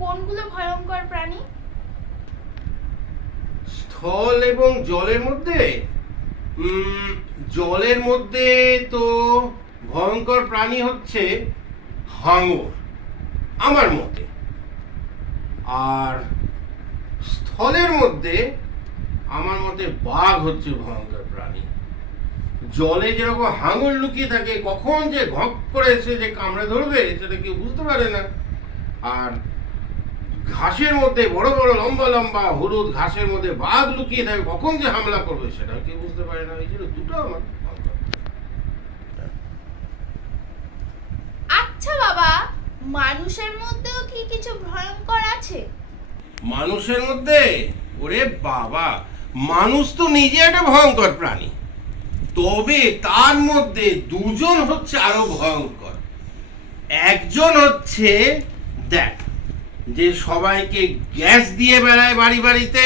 কোনগুলো ভয়ঙ্কর প্রাণী? স্থল এবং জলের মধ্যে জলের মধ্যে তো ভয়ঙ্কর প্রাণী হচ্ছে হাঙর আমার মতে। আর স্থলের মধ্যে আমার মতে বাঘ হচ্ছে ভয়ঙ্কর প্রাণী। জলে যেরকম হাঙর লুকিয়ে থাকে, কখন যে ঘক করে এসে যে কামড়ে ধরবে সেটা কেউ বুঝতে পারে না। আর ঘাসের মধ্যে বড় বড় লম্বা লম্বা হলুদ ঘাসের মধ্যে বাঘ লুকিয়ে থাকে, কখন যে হামলা করবে সেটা কেউ বুঝতে পারে না। এই জন্য দুটো আমার ভয়ঙ্কর। আচ্ছা বাবা, মানুষের মধ্যেও কি কিছু ভয়ঙ্কর আছে? মানুষের মধ্যে? ওরে বাবা, মানুষ তো নিজে একটা ভয়ঙ্কর প্রাণী, তবে তার মধ্যে দুজন হচ্ছে আরো ভয়ঙ্কর। একজন হচ্ছে দেখ, যে সবাইকে গ্যাস দিয়ে বেড়ায় বাড়ি বাড়িতে,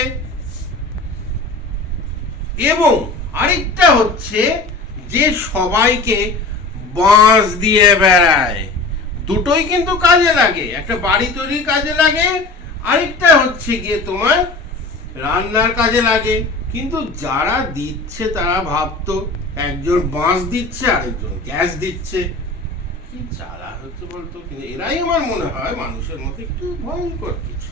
এবং আরেকটা হচ্ছে যে সবাইকে বাঁশ দিয়ে বেড়ায়। দুটোই কিন্তু কাজে লাগে, একটা বাড়ি তৈরির কাজে লাগে, আরেকটা হচ্ছে গিয়ে তোমার রান্নার কাজে লাগে। কিন্তু যারা দিচ্ছে তারা ভাবতো একজন বাঁশ দিচ্ছে আরেকজন গ্যাস দিচ্ছে, কি চালা হচ্ছে বলতো। কিন্তু এরাই আমার মনে হয় মানুষের মধ্যে একটু ভয়ঙ্কর কিছু।